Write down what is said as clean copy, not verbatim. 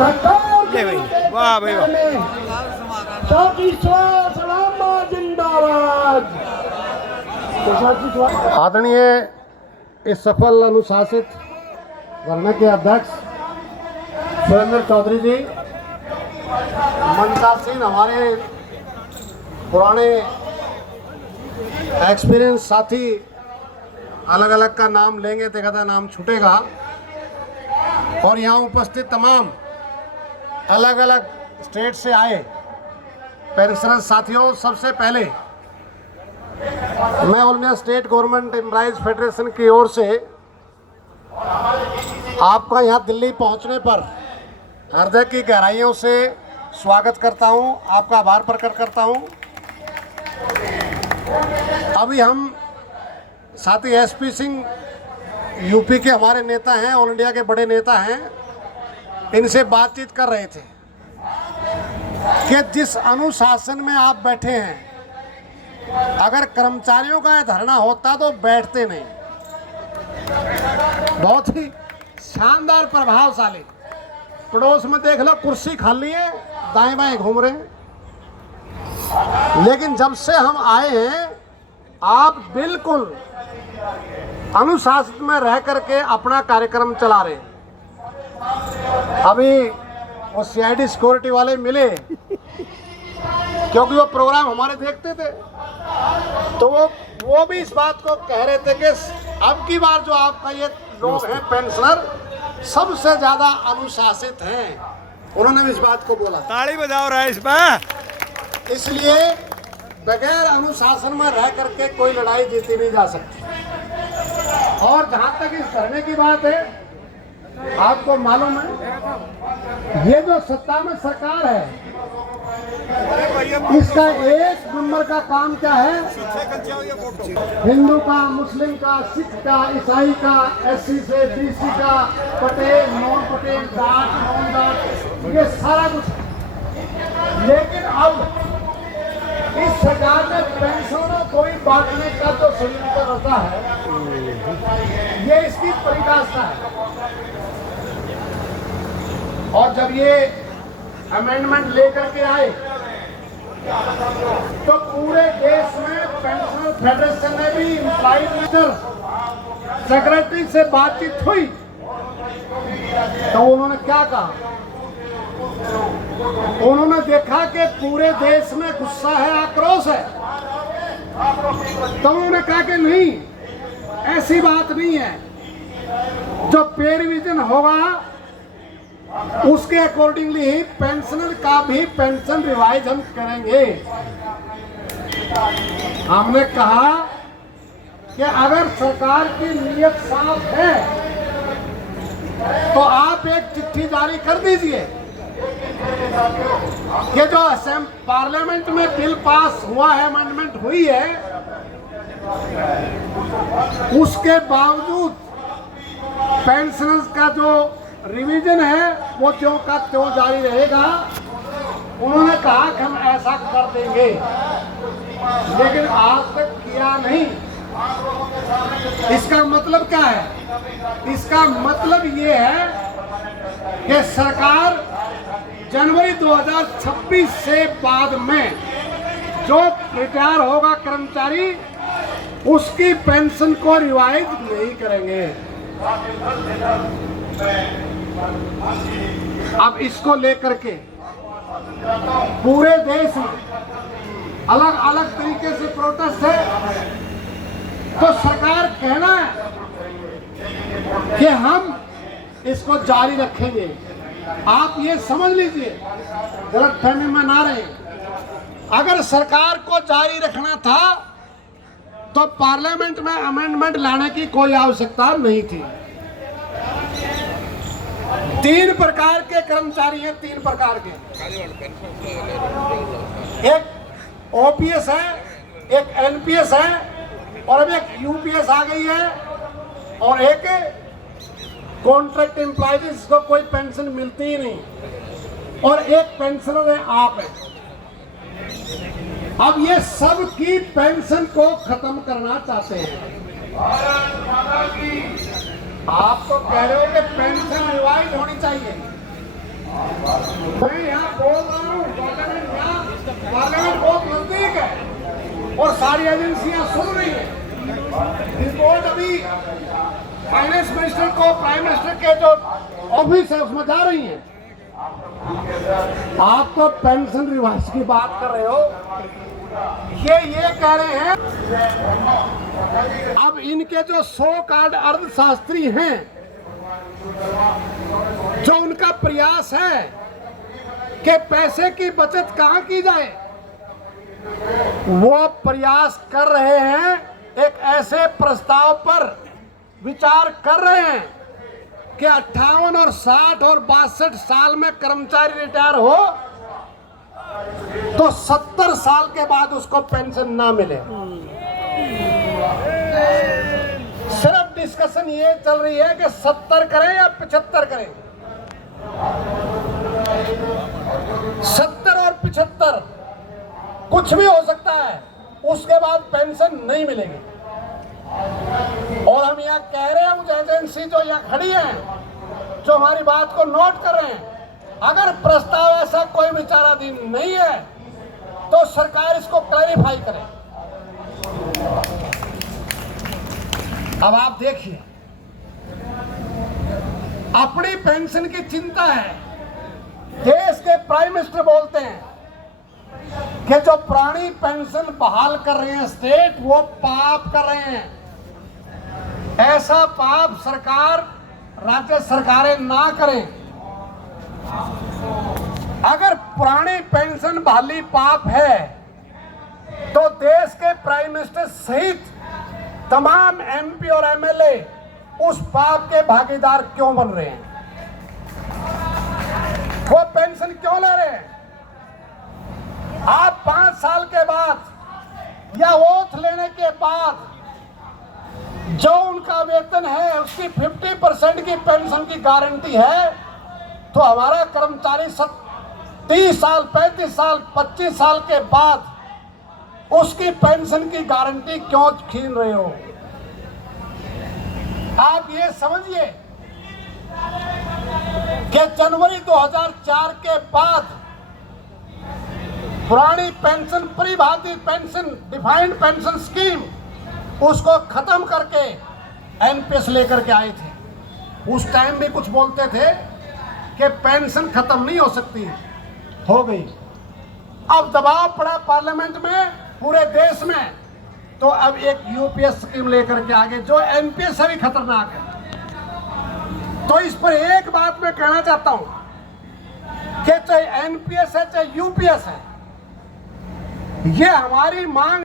ले भाई, वाह भाई वाह। आदरणीय इस सफल अनुशासित वर्णा के अध्यक्ष सुरेंद्र चौधरी जी, मंचासीन हमारे पुराने एक्सपीरियंस साथी, अलग अलग का नाम लेंगे तो कहता नाम छूटेगा, और यहाँ उपस्थित तमाम अलग अलग स्टेट से आए पेंशनर साथियों, सबसे पहले मैं all India state government employees federation की ओर से आपका यहाँ दिल्ली पहुँचने पर हृदय की गहराइयों से स्वागत करता हूँ, आपका आभार प्रकट करता हूँ। अभी हम साथी एसपी सिंह यूपी के हमारे नेता हैं, ऑल इंडिया के बड़े नेता हैं, इनसे बातचीत कर रहे थे कि जिस अनुशासन में आप बैठे हैं, अगर कर्मचारियों का धरना होता तो बैठते नहीं। बहुत ही शानदार, प्रभावशाली। पड़ोस में देख लो, कुर्सी खाली है, दाएं बाएं घूम रहे हैं। लेकिन जब से हम आए हैं, आप बिल्कुल अनुशासित में रह करके अपना कार्यक्रम चला रहे हैं। अभी वो सीआईडी सिक्योरिटी वाले मिले, क्योंकि वो प्रोग्राम हमारे देखते थे, तो वो भी इस बात को कह रहे थे कि अब की बार जो आपका ये लोग हैं पेंशनर, सबसे ज्यादा अनुशासित हैं। उन्होंने भी इस बात को बोला। ताली बजाओ रहा है इसमें। इसलिए बगैर अनुशासन में रह करके कोई लड़ाई जीती नहीं जा सकती। और जहां तक इस धरने की बात है, आपको मालूम है, ये जो सत्ता में सरकार है, इसका एक नंबर का काम क्या है? हिंदू का, मुस्लिम का, सिख का, ईसाई का, एससी से बीसी का, पटेल, नॉन पटेल, जाट, नॉन जाट, ये सारा कुछ। लेकिन अब इस सरकार में पेंशनों को ही बांटने का जो षड्यंत्र रहता है, ये इसकी परिभाषा है। और जब ये अमेंडमेंट लेकर के आए, तो पूरे देश में पेंशनर फेडरेशन ने भी एम्प्लॉइज मिनिस्टर सेक्रेटरी से बातचीत हुई, तो उन्होंने क्या कहा? उन्होंने देखा कि पूरे देश में गुस्सा है, आक्रोश है, तो उन्होंने कहा कि नहीं, ऐसी बात नहीं है। जो पे रिवीजन होगा उसके अकॉर्डिंगली ही पेंशनर का भी पेंशन रिवाइज हम करेंगे। हमने कहा कि अगर सरकार की नीयत साफ है तो आप एक चिट्ठी जारी कर दीजिए कि जो पार्लियामेंट में बिल पास हुआ है, अमेंडमेंट हुई है, उसके बावजूद पेंशनर्स का जो रिवीजन है वो त्यों का त्यों जारी रहेगा। उन्होंने कहा कि हम ऐसा कर देंगे, लेकिन आज तक किया नहीं। इसका मतलब क्या है? इसका मतलब ये है कि सरकार जनवरी 2026 से बाद में जो रिटायर होगा कर्मचारी, उसकी पेंशन को रिवाइज नहीं करेंगे। अब इसको लेकर के पूरे देश में अलग अलग तरीके से प्रोटेस्ट है। तो सरकार कहना है कि हम इसको जारी रखेंगे। आप ये समझ लीजिए, गलतफहमी में ना रहे। अगर सरकार को जारी रखना था तो पार्लियामेंट में अमेंडमेंट लाने की कोई आवश्यकता नहीं थी। 3 प्रकार के कर्मचारी हैं, 3 प्रकार के। एक ओपीएस है, एक एनपीएस है, और अब एक यूपीएस आ गई है, और एक कॉन्ट्रैक्ट एम्प्लॉयज, जिसको कोई पेंशन मिलती ही नहीं, और एक पेंशनर है, आप हैं। अब ये सब की पेंशन को खत्म करना चाहते हैं। आप तो कह रहे हो कि पेंशन रिवाइज होनी चाहिए, मैं यहाँ बोल रहा हूँ, पार्लियामेंट बहुत नजदीक है और सारी एजेंसियां सुन रही है। रिपोर्ट अभी फाइनेंस मिनिस्टर को, प्राइम मिनिस्टर के जो ऑफिस है उसमें जा रही है। आप तो पेंशन रिवाइज की बात कर रहे हो, ये कह रहे हैं अब इनके जो 100 कार्ड अर्थशास्त्री हैं, जो उनका प्रयास है कि पैसे की बचत कहां की जाए, वो प्रयास कर रहे हैं, एक ऐसे प्रस्ताव पर विचार कर रहे हैं कि 58 और 60 और 62 साल में कर्मचारी रिटायर हो तो 70 साल के बाद उसको पेंशन ना मिले। सिर्फ डिस्कशन ये चल रही है कि 70 करें या 75 करें। 70 और 75 कुछ भी हो सकता है, उसके बाद पेंशन नहीं मिलेगी। और हम यहाँ कह रहे हैं, उस एजेंसी जो यहाँ खड़ी है, जो हमारी बात को नोट कर रहे हैं, अगर प्रस्ताव ऐसा कोई विचाराधीन नहीं है तो सरकार इसको क्लैरिफाई करे। अब आप देखिए, अपनी पेंशन की चिंता है। देश के प्राइम मिनिस्टर बोलते हैं कि जो पुरानी पेंशन बहाल कर रहे हैं स्टेट, वो पाप कर रहे हैं। ऐसा पाप सरकार, राज्य सरकारें ना करें। अगर पुरानी पेंशन बहाली पाप है तो देश के प्राइम मिनिस्टर सहित तमाम एमपी और एमएलए उस पाप के भागीदार क्यों बन रहे हैं? वो पेंशन क्यों ले रहे हैं? आप 5 साल के बाद या ओथ लेने के बाद जो उनका वेतन है उसकी 50% की पेंशन की गारंटी है, तो हमारा कर्मचारी 30 साल, 35 साल, 25 साल के बाद उसकी पेंशन की गारंटी क्यों छीन रहे हो? आप ये समझिए कि जनवरी 2004 के बाद पुरानी पेंशन, परिभाषित पेंशन, डिफाइंड पेंशन स्कीम, उसको खत्म करके एनपीएस लेकर के आए थे। उस टाइम भी कुछ बोलते थे कि पेंशन खत्म नहीं हो सकती, हो गई। अब दबाव पड़ा पार्लियामेंट में, पूरे देश में, तो अब एक यूपीएस स्कीम लेकर के आगे, जो एनपीएस से भी खतरनाक है। तो इस पर एक बात मैं कहना चाहता हूं कि चाहे एनपीएस है चाहे यूपीएस है, ये हमारी मांग